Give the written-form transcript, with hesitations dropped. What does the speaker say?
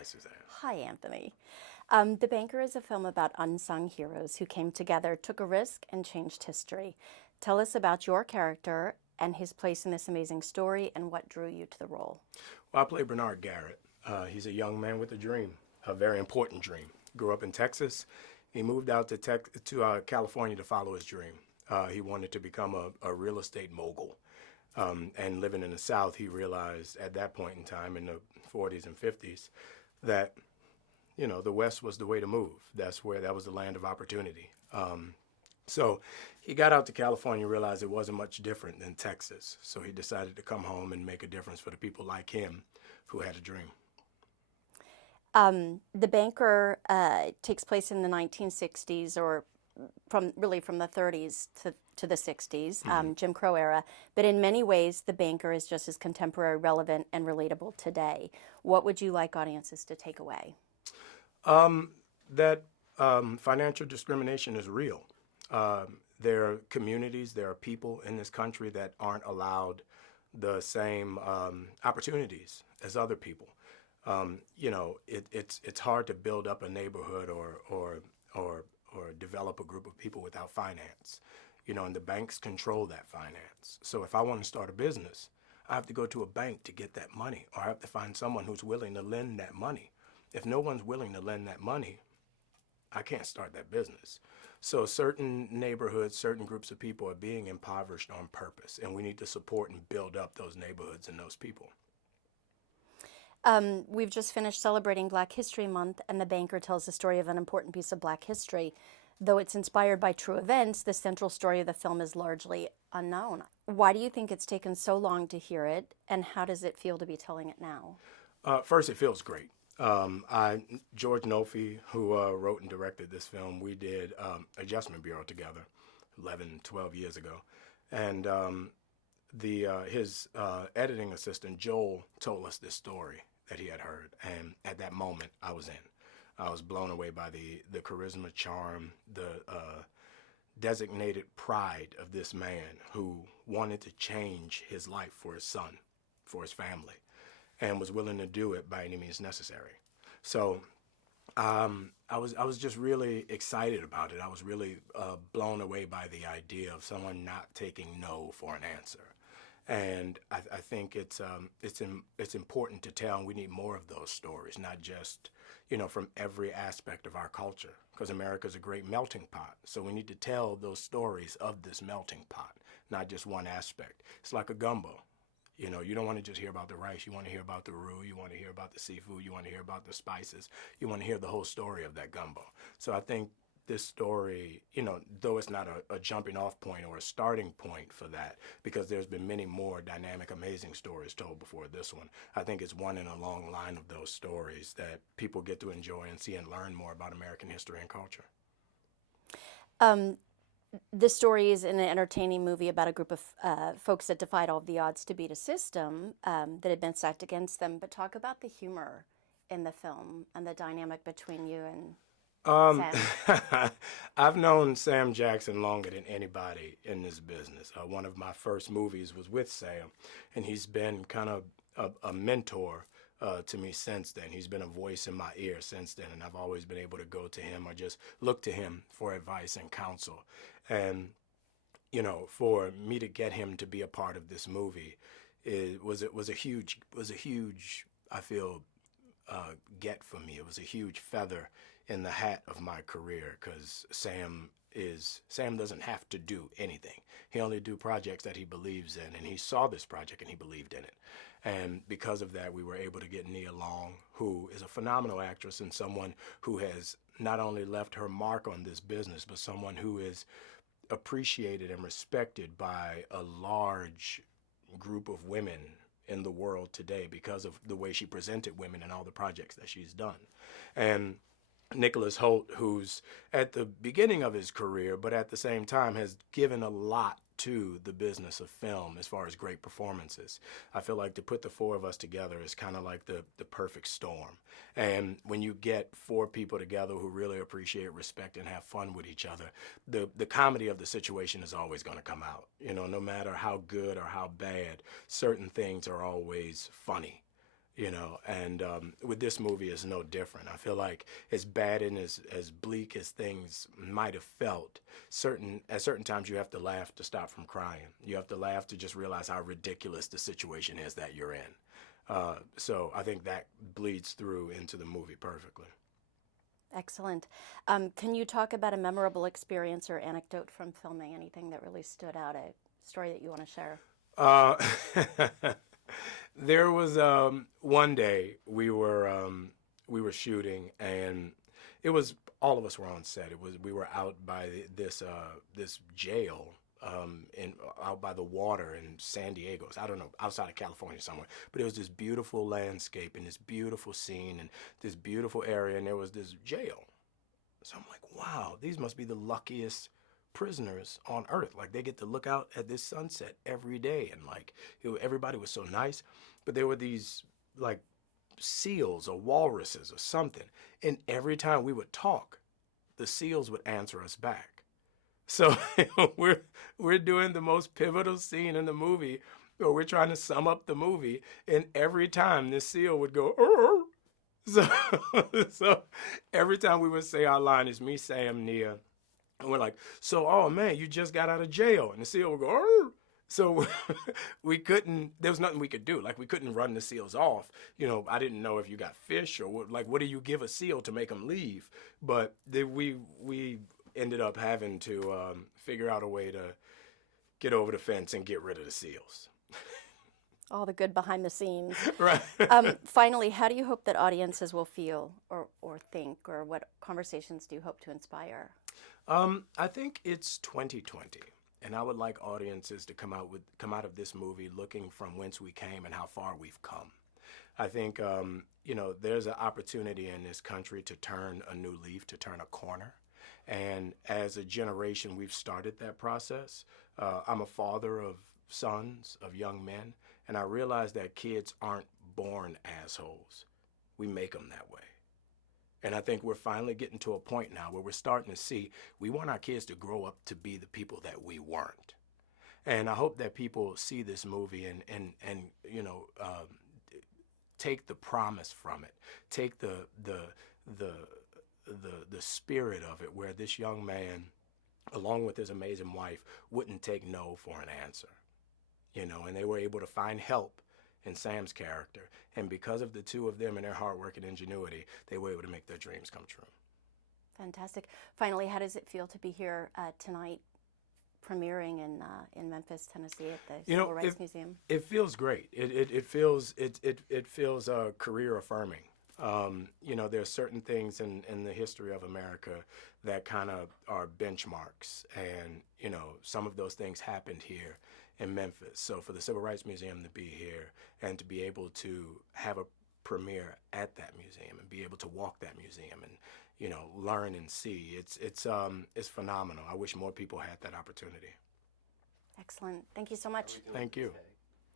Hi, Suzanne. Hi, Anthony. The Banker is a film about unsung heroes who came together, took a risk, and changed history. Tell us about your character and his place in this amazing story and what drew you to the role. Well, I play Bernard Garrett. He's a young man with a dream, a very important dream. Grew up in Texas. He moved out to California to follow his dream. He wanted to become a real estate mogul. And living in the South, he realized at that point in time, in the 40s and 50s, that the West was the way to move. That was the land of opportunity. So he got out to California, realized it wasn't much different than Texas. So he decided to come home and make a difference for the people like him who had a dream. The Banker takes place in the 1960s, or from the 30s to the 60s, Jim Crow era. But in many ways, The Banker is just as contemporary, relevant, and relatable today. What would you like audiences to take away? That financial discrimination is real. There are communities, there are people in this country that aren't allowed the same opportunities as other people. It's hard to build up a neighborhood or develop a group of people without finance. And the banks control that finance. So if I want to start a business, I have to go to a bank to get that money, or I have to find someone who's willing to lend that money. If no one's willing to lend that money, I can't start that business. So certain neighborhoods, certain groups of people are being impoverished on purpose, and we need to support and build up those neighborhoods and those people. We've just finished celebrating Black History Month, and The Banker tells the story of an important piece of Black history. Though it's inspired by true events, the central story of the film is largely unknown. Why do you think it's taken so long to hear it, and how does it feel to be telling it now? First, it feels great. George Nolfi, who wrote and directed this film, we did Adjustment Bureau together 11, 12 years ago. And his editing assistant, Joel, told us this story that he had heard. And at that moment, I was in. I was blown away by the charisma, charm, the designated pride of this man who wanted to change his life for his son, for his family, and was willing to do it by any means necessary. So I was just really excited about it. I was really blown away by the idea of someone not taking no for an answer. And I think it's important to tell, and we need more of those stories, not just from every aspect of our culture, because America's a great melting pot. So we need to tell those stories of this melting pot, not just one aspect. It's like a gumbo. You don't want to just hear about the rice. You want to hear about the roux. You want to hear about the seafood. You want to hear about the spices. You want to hear the whole story of that gumbo. So I think this story, though it's not a jumping off point or a starting point for that, because there's been many more dynamic, amazing stories told before this one, I think it's one in a long line of those stories that people get to enjoy and see and learn more about American history and culture. This story is an entertaining movie about a group of folks that defied all of the odds to beat a system that had been stacked against them. But talk about the humor in the film and the dynamic between you and Sam. I've known Sam Jackson longer than anybody in this business. One of my first movies was with Sam, and he's been kind of a mentor to me since then. He's been a voice in my ear since then, and I've always been able to go to him or just look to him for advice and counsel. And for me to get him to be a part of this movie, it was a huge, I feel, get for me. It was a huge feather in the hat of my career, because Sam doesn't have to do anything. He only do projects that he believes in, and he saw this project and he believed in it. And because of that, we were able to get Nia Long, who is a phenomenal actress and someone who has not only left her mark on this business, but someone who is appreciated and respected by a large group of women in the world today because of the way she presented women in all the projects that she's done. And Nicholas Hoult, who's at the beginning of his career, but at the same time has given a lot to the business of film as far as great performances. I feel like to put the four of us together is kind of like the perfect storm. And when you get four people together who really appreciate, respect, and have fun with each other, the comedy of the situation is always going to come out. No matter how good or how bad, certain things are always funny. you know, and with this movie it's no different. I feel like as bad and as bleak as things might have felt, at certain times you have to laugh to stop from crying. You have to laugh to just realize how ridiculous the situation is that you're in. So I think that bleeds through into the movie perfectly. Excellent. Can you talk about a memorable experience or anecdote from filming? Anything that really stood out, a story that you want to share? Uh, there was one day we were shooting, and it was all of us were on set. We were out by this jail out by the water in San Diego. I don't know, outside of California somewhere. But it was this beautiful landscape and this beautiful scene and this beautiful area, and there was this jail. So I'm like, wow, these must be the luckiest prisoners on earth. Like, they get to look out at this sunset every day, and like everybody was so nice. But there were these like seals or walruses or something, and every time we would talk, the seals would answer us back. So we're doing the most pivotal scene in the movie, or we're trying to sum up the movie, and every time this seal would go, "Arr!" So every time we would say our line, is me, Sam, Nia, and we're like, so, oh man, you just got out of jail, and the seal would go, "Arr!" So we couldn't, there was nothing we could do. Like, we couldn't run the seals off. You know, I didn't know if you got fish or what do you give a seal to make them leave? But we ended up having to figure out a way to get over the fence and get rid of the seals. All the good behind the scenes. Right. Finally, how do you hope that audiences will feel or think, or what conversations do you hope to inspire? I think it's 2020. And I would like audiences to come out of this movie looking from whence we came and how far we've come. I think you know, there's an opportunity in this country to turn a new leaf, to turn a corner. And as a generation, we've started that process. I'm a father of sons, of young men, and I realize that kids aren't born assholes. We make them that way. And I think we're finally getting to a point now where we're starting to see we want our kids to grow up to be the people that we weren't. And I hope that people see this movie and you know, take the promise from it, take the spirit of it, where this young man, along with his amazing wife, wouldn't take no for an answer. You know, and they were able to find help in Sam's character. And because of the two of them and their hard work and ingenuity, they were able to make their dreams come true. Fantastic. Finally, how does it feel to be here tonight, premiering in Memphis, Tennessee, at the Civil Rights Museum? It feels great. It feels career affirming. You know, there are certain things in the history of America that kind of are benchmarks, and you know, some of those things happened here in Memphis. So for the Civil Rights Museum to be here and to be able to have a premiere at that museum and be able to walk that museum and, you know, learn and see, it's phenomenal. I wish more people had that opportunity. Excellent. Thank you so much. Thank you.